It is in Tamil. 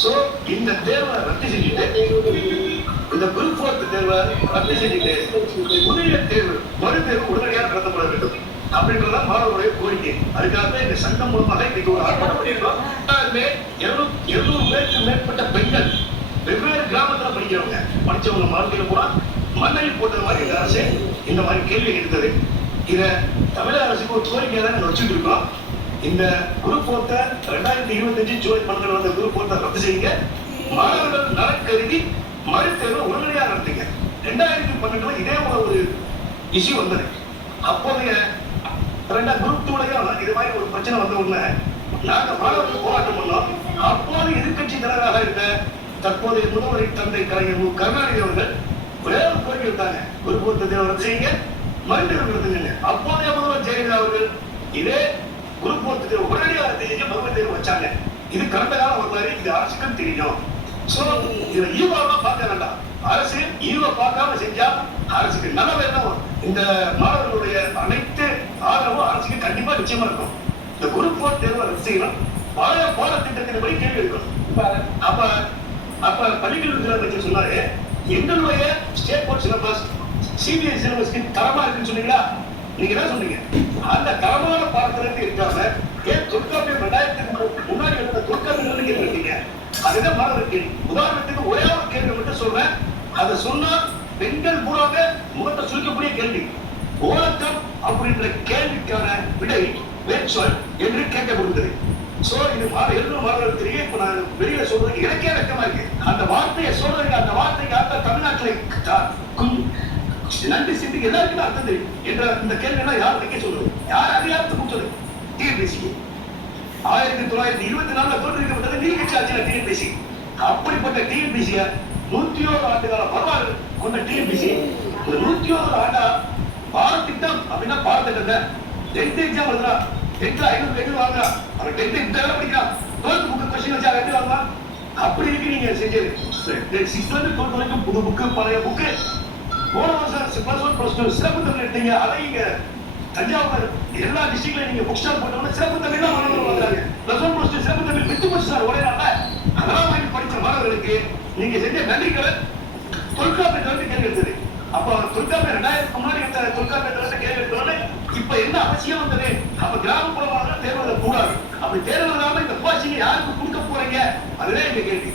சோ இந்த தேர்வை ரத்து செஞ்சுட்டு இந்த குரூப் 4 தேர்வை ரத்து செஞ்சுட்டு புதிய தேர்வு மறு தேர்வு உடனடியாக நடத்தப்பட வேண்டும் அப்படின்றதான் மாணவர்களுடைய கோரிக்கை. அதுக்காக இந்த சங்கம் மூலமாக இன்னைக்கு ஒரு ஆர்ப்பாட்டம் பண்ணியிருக்கோம். 200 பேருக்கு மேற்பட்ட பெண்கள் வெவ்வேறு கிராமத்துல படிச்சவங்க வாழ்க்கையில கூட மண்ணில் போட்டது மாதிரி இந்த அரசு இந்த மாதிரி கேள்வி எடுத்தது. இத தமிழக அரசுக்கு ஒரு கோரிக்கையை தான் வச்சுட்டு இருக்கோம். இந்த குரூப் 4 2025 ஜூலை 12 வந்த குரூப் 4 ரத்து செய்யுங்க. மாணவர்கள் நலன் கருதி மறுதேர்வு உடனடியாக நடத்துங்க. 2012 இதே ஒரு இஷ்யூ வந்தது. அப்போதைய குரூப் 2 இது மாதிரி ஒரு பிரச்சனை வந்த உடனே நாங்க மாணவர்கள் போராட்டம் பண்ணோம். அப்போது எதிர்கட்சி தலைவராக இருந்த தற்போதைய முதல்வர் தந்தை கலைஞர் கருணாநிதி அவர்கள் வேற கோரிக்கை விட்டாங்க. குரூப் 4 தேர்வு ரத்து செய்யுங்க, மறுதேர்வு நடத்துங்க. அப்போதைய முதல்வர் ஜெயலலிதா அவர்கள் இதே குரூப் 4 தேர்வு உடனடியாக ரத்து செஞ்சு மறு தேர்வு வச்சாங்க. இது கடந்த கால வரலாறு, இது அரசுக்கும் தெரியும். சோ இதுல ஈவாவா பார்க்க வேண்டாம். அரசு ஈவ பார்க்காம செஞ்சா அரசுக்கு நல்ல வேணும். இந்த மாணவர்களுடைய அனைத்து ஆதரவும் அரசுக்கு கண்டிப்பா நிச்சயமா இருக்கும். இந்த குரூப் 4 தேர்வு ரத்து செய்யணும். பழைய பாடத்திட்டத்தின்படி கேள்வி எடுக்கணும். அப்ப பள்ளிக்கல்வித்துறை அமைச்சர் சொன்னாரு, எங்களுடைய ஸ்டேட் போர்ட் சிலபஸ் சிபிஎஸ்இ சிலபஸ்க்கு தரமா இருக்குன்னு சொன்னீங்களா? நீங்க என்ன சொன்னீங்க? அந்த தரமான பாடத்திட்டத்தில் இருக்காம ஏன் தொல்காப்பியம் 2000 முன்னாடி இருந்த தொல்காப்பியம் கேட்க அதுதான் மாணவர் கேள்வி. உதாரணத்துக்கு ஒரே ஒரு கேள்வி மட்டும் சொல்றேன். அதை சொன்னா பெண்கள் பூராக முகத்தை சுருக்கக்கூடிய கேள்வி. ஓலக்கம் அப்படின்ற கேள்விக்கான விடை வேட்சொல் என்று கேட்கப்படுகிறது. சோ இது எழுதும் மாணவர்கள் தெரியும். இப்ப நான் வெளியில சொல்றதுக்கு எனக்கே வெக்கமா இருக்கு. அந்த வார்த்தையை சொல்றதுக்கு அந்த வார்த்தைக்கு அர்த்தம் தமிழ்நாட்டில் நன்றி சிந்திக்கு எல்லாருக்குமே அர்த்தம் தெரியும் என்ற இந்த கேள்வி எல்லாம் யார் வைக்க சொல்றது? யார் அதிகாரத்தை கொடுத்தது? டிஎன்பிசி 1924 தோற்றுவிக்கப்பட்டது நீதிக்கட்சி ஆட்சியில் டிஎன்பிசி. அப்படிப்பட்ட டிஎன்பிசிய 101 ஆண்டு கால வரலாறு கொண்ட டிஎன்பிசி 101 ஆண்டா பாடத்திட்டம் அப்படின்னா பாடத்திட்டம் 10th எக்ஸாம் எழுதுறா, 10th 500 பேர் வாங்குறா, அவன் 10th இப்ப படிக்கிறான், 12th புக் கொஸ்டின் வச்சா 2 வாங்குவா. அப்படி இருக்கு நீங்க செஞ்சது. 6th ல 12th வரைக்கும் புது புக்கு பழைய புக்கு போன வருஷம் +1 +2 சிறப்பு தமிழ் எடுத்தீங்க. அதை இங்க தஞ்சாவூர் எல்லா டிஸ்ட்ரிக்ட்ல நீங்க புக் ஸ்டால் போட்டோம்னா சிறப்பு தமிழ் தான் மாணவர்கள் வாங்குறாங்க. +1 +2 சிறப்பு தமிழ் வித்து போச்சு சார் ஒரே நாள்ல. அதெல்லாம் வாங்கி படிச்ச மாணவர்களுக்கு நீங்க செஞ்ச நன்றிகளை தொல்காப்பியத்தை வந்து கேள்வி எடுத்தது. அப்ப தொல்காப்பியம் 2000 முன்னாடி எடுத்த தொல்காப்பியத்தை வந்து கேள்வி எடுத்தோன்னு இப்ப என்ன அவசியம் வந்தது? அப்ப கிராமப்புறமாக தேர்வு கூடாது. அப்படி தேர்வு இல்லாம இந்த கோச்சிங் யாருக்கு கொடுக்க போறீங்க? அதுதான் எங்க கேள்வி.